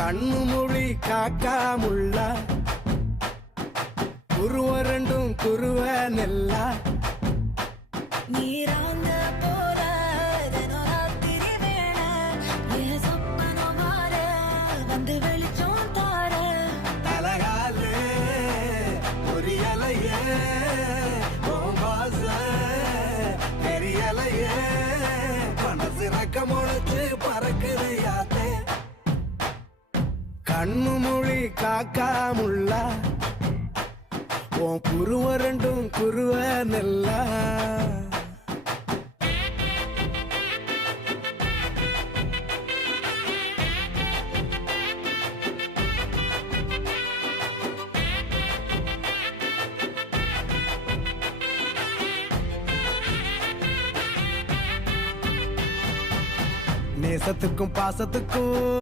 கண்ணு மொழி காக்காமுள்ள குருவ ரெண்டும் குருவ நெல்லா நீராங்க போல தினராத்திரி வேண என் சொப்பனம் மாற வந்து வெளிச்சம் தார தலகாலே பொரியலையே ஓம்பாச பெரியலையே மனசு ரக்க முளைச்சு பறக்குது யாத்தே கண்ணு மொழி காக்காமுள்ள உன் குருவ ரெண்டும் குருவ நெல்லா நேசத்துக்கும் பாசத்துக்கும்